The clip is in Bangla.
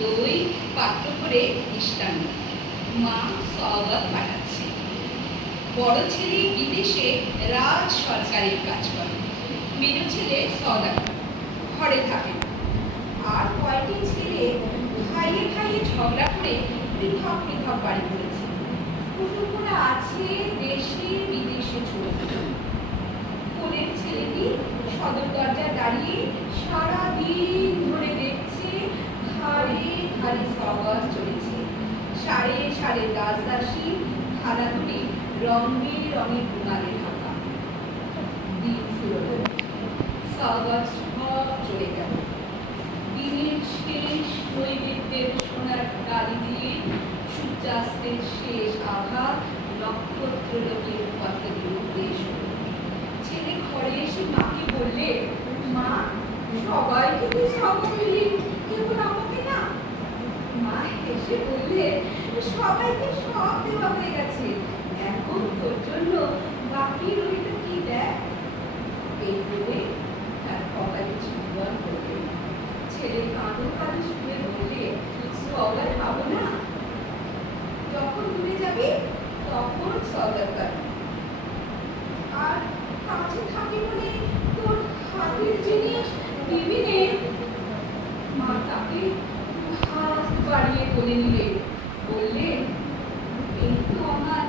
দই পাত্র করে মিষ্টান্ন। মা সওগাত পাঠাচ্ছে। বড় ছেলে বিদেশে রাজ সরকারের কাজ করে, মেজ ছেলে সওদাগর, ঘরে থাকে। আর কয়টি ছেলে খাইয়ে খাইয়ে ঝগড়া করে পৃথক পৃথক বাড়ি করেছে। কুটুম্বরা আছে দেশে বিদেশে ছড়িয়ে। কোলের ছেলেটি সদর দরজায় দাঁড়িয়ে সারাদিন ধরে দেখছে ঘাড়ে ঘাড়ে সওগাত চলেছে। সাড়ে সাড়ে রাজদাসী থালাগুলি রঙে রঙে রুমালে ঢাকা। দিন ফুরোলো, সওগাত সব চলে গেল। দিনের শেষ নৈবেদ্যের সোনার ডালি দিয়ে সূর্যাস্তের শেষ আভা নক্ষত্রলোকের পথে নির্দেশ হলো। ছেলে ঘরে এসে মাকে বললে, মা, সবাইকে তুই সওগাত দিলি, কেবল আমাকে না? মা হেসে বললে, সবাইকে সব দেওয়া হয়ে গেছে, এখন তোর জন্য বাকি রইল কি দেখ। এই বলে তার কপালে চুম্বন করবে। ছেলে কাঁদো কাঁদো শুনে বললে, সওগাত পাবো না? যখন দূরে যাবি তখন সওগাত পাবি। আর কাছে থাকি বলে তোর হাতের জিনিস দিবি নে। মা তাকে হাত বাড়িয়ে কোলে নিলে, বললে, এই তো আমার